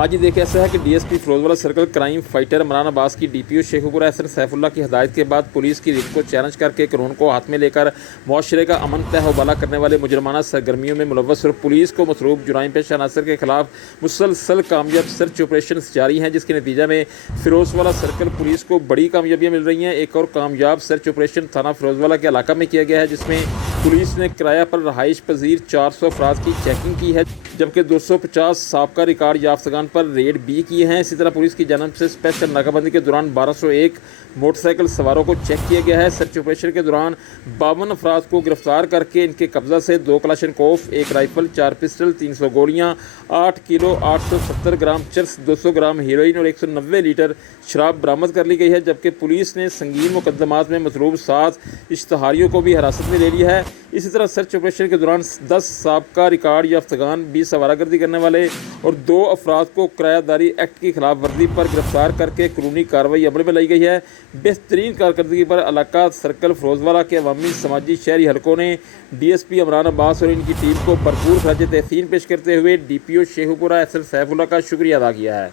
आज ये देखा ऐसा है कि DSP Ferozewala circle crime fighter Imran Abbas की डीपीओ शेखुपुरा एसएन सैफुल्ला की हदायत के बाद पुलिस की रिट को चैलेंज करके कानून को हाथ में लेकर मुआशरे का अमन तहवाला करने वाले मुजरमाना सरगर्मियों में मुलव्वस और पुलिस को मसरूफ जुराइम पेशा अनासर के खिलाफ मुसलसल कामयाब सर्च ऑपरेशन जारी हैं, जिसके नतीजा में फिरोजवाला सर्कल पुलिस को बड़ी कामयाबियाँ मिल रही हैं। एक और कामयाब सर्च ऑपरेशन थाना फिरोजवाला के इलाका में किया गया है, जिसमें पुलिस ने किराया पर रहाइश पजीर 400 अफराद की चेकिंग की है, जबकि 250 साबका रिकॉर्ड याफ्तगान पर रेड भी किए हैं। इसी तरह पुलिस की जानब से स्पेशल नाकाबंदी के दौरान 1201 मोटरसाइकिल सवारों को चेक किया गया है। सर्च ऑपरेशन के दौरान 52 अफराद को गिरफ्तार करके इनके कब्जा से 2 कलाशनकोफ, 1 राइफल, 4 पिस्टल, 300 गोलियां, 8 किलो 870 ग्राम चरस, 200 ग्राम हीरोइन और 190 लीटर शराब बरामद कर ली गई है। जबकि पुलिस ने संगीन मुकदमात में मसरूफ 7 इश्तहारियों को भी हिरासत में ले लिया है। इसी तरह सर्च ऑपरेशन के दौरान 10 साबका रिकॉर्ड याफ्तगान, 20 आवारागर्दी करने वाले और 2 अफराद को किरायादारी एक्ट की खिलाफ वर्दी पर गिरफ्तार करके कानूनी कार्रवाई अमल में लाई गई है। बेहतरीन कारकर्दगी पर इलाका सर्कल फिरोजवाला के अवामी समाजी शहरी हलकों ने डीएसपी इमरान अब्बास और इनकी टीम को भरपूर खराज तहसीन पेश करते हुए डीपीओ शेखुपुरा एसएन सैफुल्ला का शुक्रिया अदा किया है।